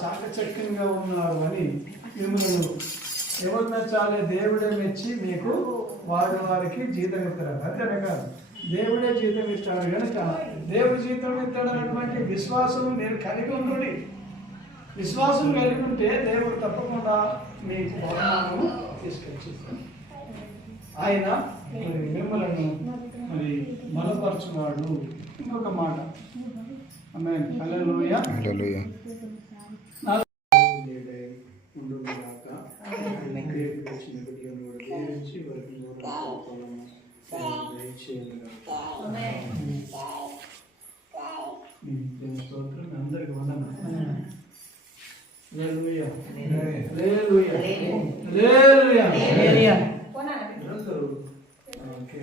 చాకచక్యంగా ఉన్నారు అని మిమ్మల్ని ఎవరు మెచ్చాలి? దేవుడే మెచ్చి మీకు వారికి జీతం ఇస్తారు. అంతేనే కాదు, దేవుడే జీతం ఇస్తాడు కనుక దేవుడు జీతం ఇస్తాడు అన్నటువంటి విశ్వాసం మీరు కలిగి ఉండండి. విశ్వాసం కలిగి ఉంటే దేవుడు తప్పకుండా మీకు బహుమానము తీసుకొచ్చిస్తాడు. ఆయన మరి మిమ్మల్ని మరి బలపరచువాడు. ఇంకొక మాట, ఆమేన్, హల్లెలూయా. అందరికి వందనాలు. హల్లెలూయా, హల్లెలూయా, హల్లెలూయా, హల్లెలూయా. ఓకే.